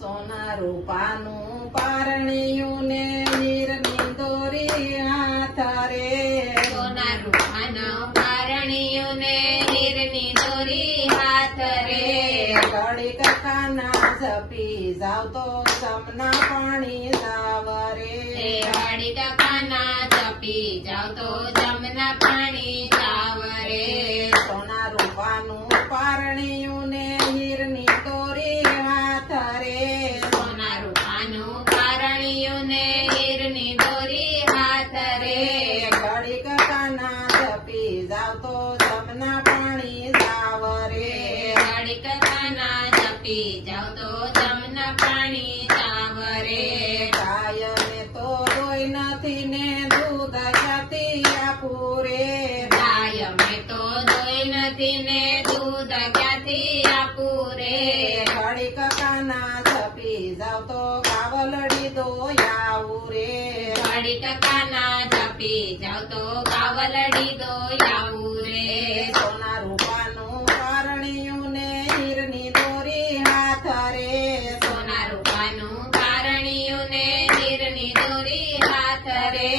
સોના રૂપાનું પારણિયું ને હીરની દોરી હાથ રે. સોના રૂપાનો પારણિયું ને હીરની દોરી હાથ રે. ઘડીક કાના ઝપી જાવ તો જમના પાણી જાવ રે. ઘડીક કાના ઝપી જાવ તો જમના પાણી જાવ રે. સોના રૂપાનું પારણિયું ને હીરની દોરી હાથ રે. સોના રૂપાનું પારણિયું ને હીરની દોરી હાથ રે. ઘડીક કાના ઝપી જાવ તો જમના પાણી જાવ રે. ઘડીક કાના ઝપી જાવ તો જમના પાણી જાવ રે. ગાયને તો દોઈ નથી ને દૂધ ક્યાંથી આપું રે. ગાય મેં તો દોઈ નથી ને દૂધ ક્યાંથી આપું રે. ઘડીક કાના ઝપી જાવ તો કાવલડી દોયાવું રે. ઘડીક કાના ઝપી જાવ તો કાવલડી દોયાવું રે. સોના રૂપાનું પારણિયું ને હીરની દોરી હાથ રે. સોના રૂપાનું પારણિયું ને હીરની દોરી હાથ રે.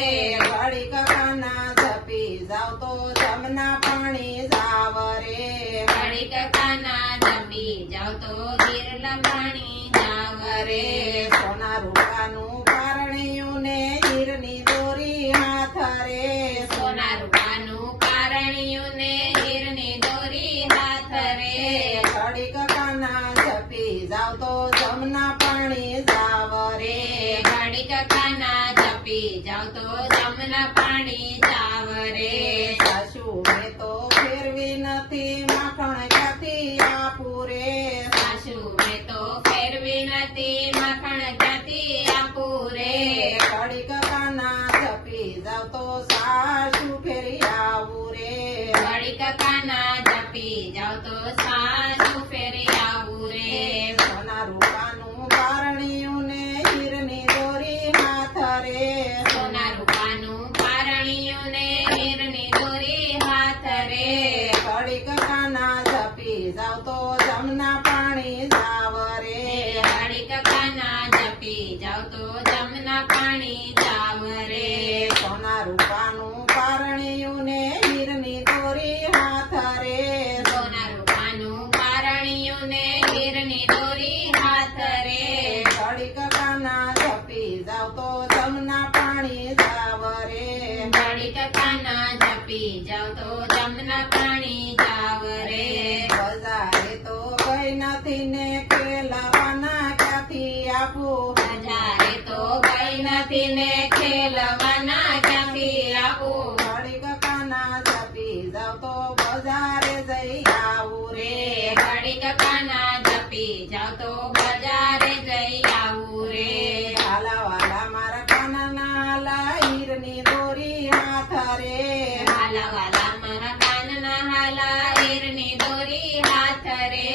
ઘડીક કાના ઝપી જાવ તો જમના પાણી જાવ રે. ઘડીક કાના ઝપી જાવ તો ગીરલા પાણી જાવ રે. સોના રૂપાનું પારણિયું ને હીરની દોરી હાથ રે. સોના રૂપાનું પારણિયું ને હીરની દોરી હાથ રે. ઘડીક કાના ઝપી જાવ તો જમના પાણી જાવ રે. ઘડીક કાના ઝપી જાવ તો જમના પાણી જાવ રે. સાસુ મેં તો ફેરવી નથી માખણ ક્યાંથી આપું રે. સાસુ મેં તો ફેરવી નથી માખણ ક્યાંથી આપું રે. ઘડીક કાના ઝપી જાવ તો સાસુ ફેરી આવું રે. ઘડીક કાના ઝપી જાવ તો સાસુ ફેરી આવું રે. સોના રૂપાનું પારણિયું ને હીરની દોરી હાથ રે. સોના રૂપાનું પારણિયું ને હીરની દોરી હાથ રે. ઘડીક કાના ઝપી જાવ તો જમના પાણી જાવ રે. ઘડીક કાના ઝપી જાવ તો જમના પાણી જાવ રે. સોના રૂપાનું પારણિયું ને હીરની દોરી હાથ રે. સોના રૂપાનું પારણિયું ને હીરની દોરી હાથ રે. ઘડીક કાના ઝપી જાવ તો જમના પાણી જાવ રે. ઘડીક કાના ઝપી જાવ તો જમના પાણી જાવ રે. બજારે તો ગઈ નથી ને ખેલવાના ક્યાંથી આપું. બજારે તો ગઈ નથી ને ખેલવાના ક્યાંથી આપું. ઘડીક કાના ઝપી જાવ તો બજારે જઈ આવું રે. ઘડીક કાના ઝપી જાવ તો બજારે જઈ આવું રે. હાલા વાલા મારા કાનના હાલા હીરની દોરી હાથ રે. હાલા વાલા મારા કાનના હાલા હીરની દોરી હાથ રે.